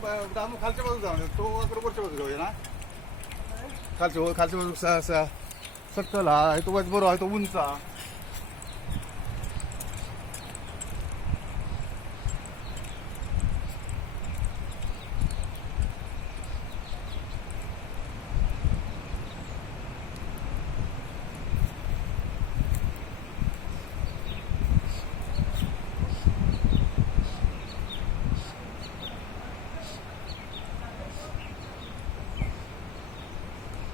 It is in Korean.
뭐, 뭐, 뭐, 나무 갈치 바둑 또 앞으로 갈치 바둑 오잖아. 갈치 갈치 바둑 사사 석달 아 또가지 보러 아또 운사.